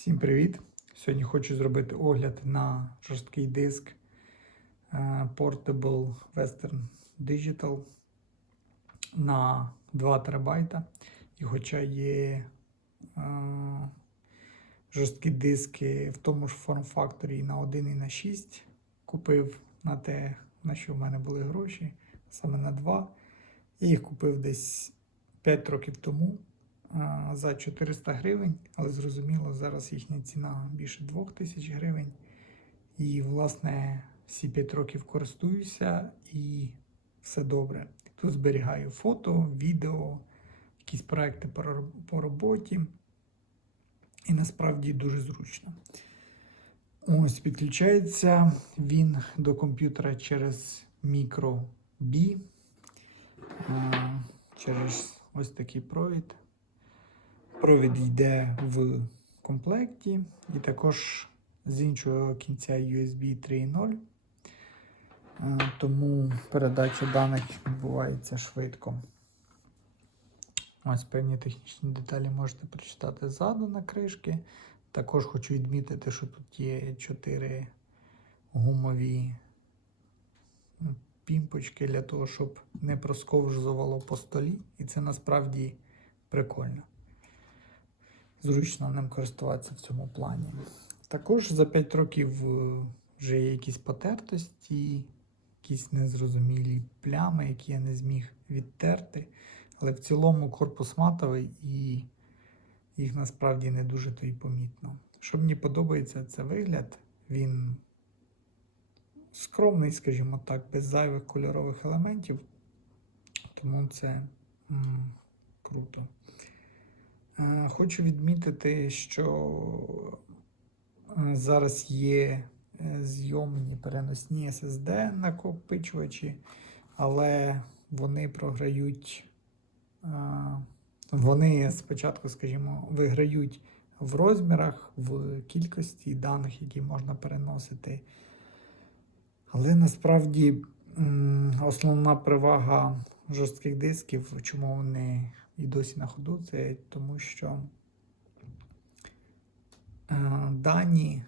Всім привіт! Сьогодні хочу зробити огляд на жорсткий диск е, Portable Western Digital на 2 терабайта. І хоча є е, жорсткі диски в тому ж форм-факторі на 1 і на 6, купив на те, на що в мене були гроші, саме на 2. Я їх купив десь 5 років тому за 400 гривень, але зрозуміло, зараз їхня ціна більше 2000 гривень. І, власне, всі 5 років користуюся і все добре. Тут зберігаю фото, відео, якісь проекти по роботі. І насправді дуже зручно. Ось підключається він до комп'ютера через мікро B, е, через ось такий провід. Провід йде в комплекті, і також з іншого кінця USB 3.0. Е, Тому передача даних відбувається швидко. Ось певні технічні деталі можете прочитати ззаду на кришки. Також хочу відмітити, що тут є 4 гумові м, пімпочки для того, щоб не просковжувало по столі. І це насправді прикольно. Зручно ним користуватися в цьому плані. Також за 5 років е, вже є якісь потертості, якісь незрозумілі плями, які я не зміг відтерти. Але в цілому корпус матовий і їх насправді не дуже то й помітно. Що мені подобається, це вигляд. Він скромний, скажімо так, без зайвих кольорових елементів. Тому це м, круто. Е, Хочу відмітити, що е, зараз є е, зйомні переносні SSD накопичувачі, але вони програють. Вони спочатку, скажімо, виграють в розмірах, в кількості даних, які можна переносити. Але насправді основна перевага жорстких дисків, чому вони і досі на ходу, це тому, що е, дані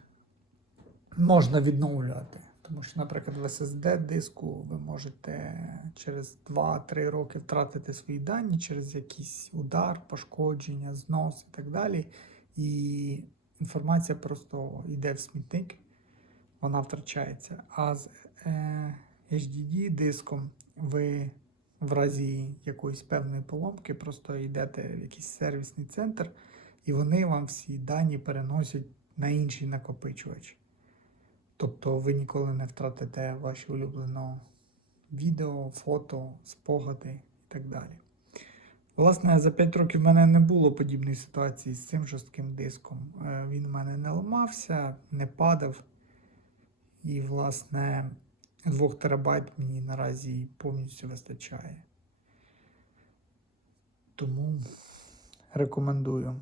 можна відновлювати. Тому що, наприклад, в SSD диску ви можете через 2-3 роки втратити свої дані через якийсь удар, пошкодження, знос і так далі. І інформація просто йде в смітник, вона втрачається. А з е, HDD диском ви в разі якоїсь певної поломки просто йдете в якийсь сервісний центр, і вони вам всі дані переносять на інший накопичувач. Тобто ви ніколи не втратите ваші улюблене відео, фото, спогади і так далі. Власне, за 5 років в мене не було подібної ситуації з цим жорстким диском. Е, Він в мене не ламався, не падав. І, власне, 2 терабайт мені наразі повністю вистачає. Тому рекомендую.